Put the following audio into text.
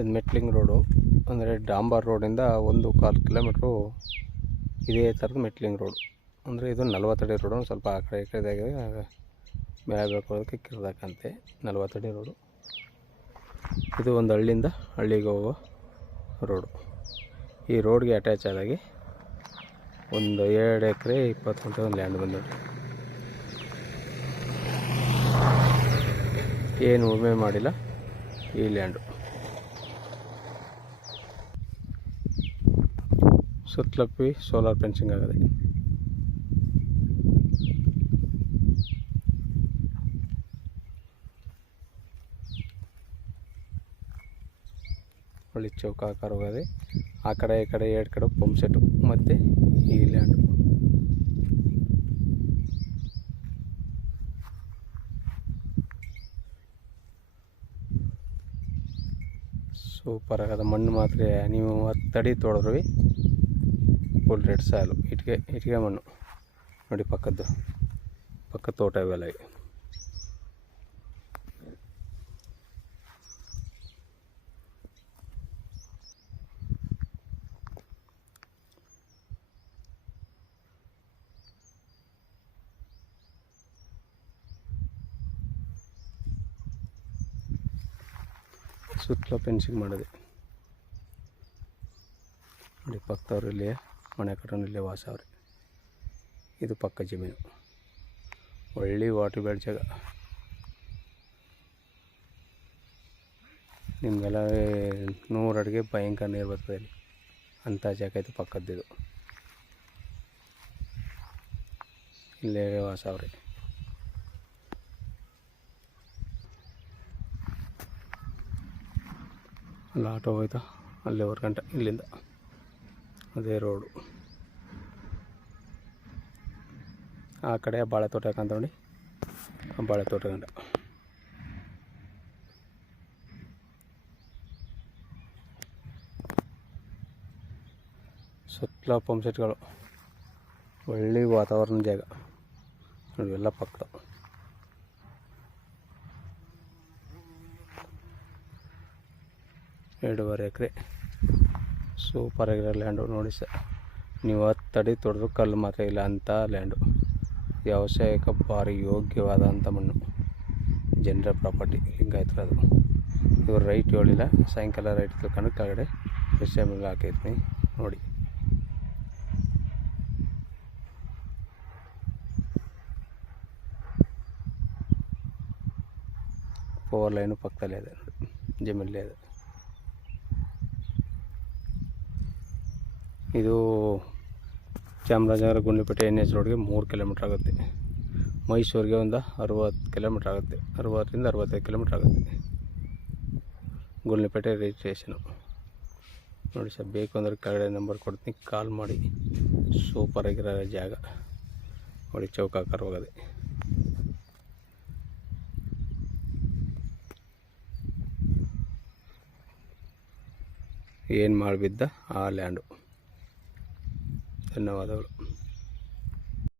ಇದು metalling road, ಅಂದರೆ ಡಾಂಬರ್ ರೋಡಿಂದ 1.25 ಕಿಲೋಮೀಟ್ರು ಇದೇ ಥರದ ಮೆಟ್ಲಿಂಗ್ ರೋಡು. ಅಂದರೆ ಇದು 40 ಅಡಿ ರೋಡು, ಸ್ವಲ್ಪ ಆ ಕಡೆ ಈ ಕಡೆ ಮೇಲೆ ಬೆಳ್ಕೊಳ್ಳೋದಕ್ಕೆ ಕಿರ್ದಾಕಂತೆ 40 ಅಡಿ ರೋಡು. ಇದು ಒಂದು ಹಳ್ಳಿಯಿಂದ ಹಳ್ಳಿಗೆ ಹೋಗೋ ರೋಡು. ಈ ರೋಡ್ಗೆ ಅಟ್ಯಾಚ್ ಆದಾಗೆ ಒಂದು 2 ಎಕರೆ 20 ಗುಂಟೆ ಒಂದು ಲ್ಯಾಂಡ್ ಬಂದು ಏನು ಉಳುಮೆ ಮಾಡಿಲ್ಲ ಈ ಲ್ಯಾಂಡು. ಸುತ್ತಲಪ್ಪಿ ಸೋಲಾರ್ ಫೆನ್ಸಿಂಗ್ ಆಗಿದೆ. ಒಳ್ಳೆ ಚೌಕಾಕಾರ ಹೋಗದೆ. ಆ ಕಡೆ ಈ ಕಡೆ 2 ಕಡೆ ಪಂಪ್ ಸೆಟ್ಟು ಮತ್ತು ಈ ಲ್ಯಾಂಡು. ಸೂಪರ್ ಆಗದ. ಮಣ್ಣು ಮಾತ್ರ ನೀವು 10 ಅಡಿ ತೋಡಿದ್ರೂ ಫುಲ್ ರೆಡ್ ಸಾಲು, ಇಟ್ಟಿಗೆ ಮಣ್ಣು ನೋಡಿ. ಪಕ್ಕದ ತೋಟ ಇವೆಲ್ಲ. ಸುತ್ತಲೂ ಫೆನ್ಸಿಂಗ್ ಮಾಡಿದೆ ನೋಡಿ. ಪಕ್ಕದವ್ರು ಇಲ್ಲೇ ಮನೆ ಕಟ್ಟೋನು ಇಲ್ಲೇ ವಾಸ ಅವ್ರೆ. ಇದು ಪಕ್ಕ ಜಮೀನು, ಒಳ್ಳೆ ವಾಟರ್ ಬೆಳ್ ಜಾಗ. ನಿಮಗೆಲ್ಲ 100 ಅಡಿಗೆ ಭಯಂಕರ ನೀರು ಬರ್ತದೆ ಇಲ್ಲಿ, ಅಂಥ ಜಾಗ ಇದು ಪಕ್ಕದ್ದು. ಇಲ್ಲೇ ವಾಸ ಅವ್ರೆ. ಅಲ್ಲಿ ಆಟೋ ಹೋಯ್ತಾ ಅಲ್ಲೇ 1 ಗಂಟೆ ಇಲ್ಲಿಂದ. ಅದೇ ರೋಡು. ಆ ಕಡೆ ಬಾಳೆ ತೋಟ ಹಾಕಂತ ನೋಡಿ, ಆ ಬಾಳೆ ತೋಟ ಗಂಟ. ಸುತ್ತಲ ಪಂಪ್ ಸೆಟ್ಗಳು, ಒಳ್ಳೆ ವಾತಾವರಣ ಜಾಗ ನೋಡಿ. ಎಲ್ಲ ಪಕ್ಕ 2.5 ಎಕರೆ ಸೂಪರಾಗಿರೋ ಲ್ಯಾಂಡು ನೋಡಿ ಸರ್. ನೀವು 10 ಅಡಿ ತೊಡೆದು ಕಲ್ಲು ಮಾತ್ರ ಇಲ್ಲ ಅಂಥ ಲ್ಯಾಂಡು. ವ್ಯವಸಾಯಕ್ಕೆ ಭಾರಿ ಯೋಗ್ಯವಾದಂಥ ಮಣ್ಣು. ಜನರ ಪ್ರಾಪರ್ಟಿ ಲಿಂಗಾಯತರದು. ಇವರು ರೈಟ್ ಹೇಳಿಲ್ಲ, ಸಾಯಂಕಾಲ ರೈಟ್ ತಿಳ್ಕೊಂಡು ಕೆಳಗಡೆ ಮೇಲೆ ಹಾಕಿರ್ತೀನಿ ನೋಡಿ. ಪವರ್ ಲೈನು ಪಕ್ಕದಲ್ಲೇ ಇದೆ ನೋಡಿ, ಜಮೀನಲ್ಲೇ ಇದೆ. ಇದು ಚಾಮರಾಜನಗರ ಗುಂಡ್ಲುಪೇಟೆ NH ರೋಡ್ಗೆ 3 ಕಿಲೋಮೀಟ್ರ್ ಆಗುತ್ತೆ. ಮೈಸೂರಿಗೆ ಒಂದು 60 ಕಿಲೋಮೀಟ್ರ್ ಆಗುತ್ತೆ. 60ರಿಂದ 65 ಕಿಲೋಮೀಟ್ರ್ ಆಗುತ್ತೆ ಗುಂಡ್ಲುಪೇಟೆ ರಿಜಿಸ್ಟ್ರೇಷನು ನೋಡಿ ಸರ್. ಬೇಕು ಅಂದರೆ ಕೆಳಗಡೆ ನಂಬರ್ ಕೊಡ್ತೀನಿ, ಕಾಲ್ ಮಾಡಿ. ಸೂಪರಾಗಿರೋ ಜಾಗ ನೋಡಿ, ಚೌಕಾಕಾರ ಹೋಗೋದೆ. ಏನು ಮಾಡಿಬಿದ್ದ ಆ ಲ್ಯಾಂಡು. ಧನ್ಯವಾದಗಳು.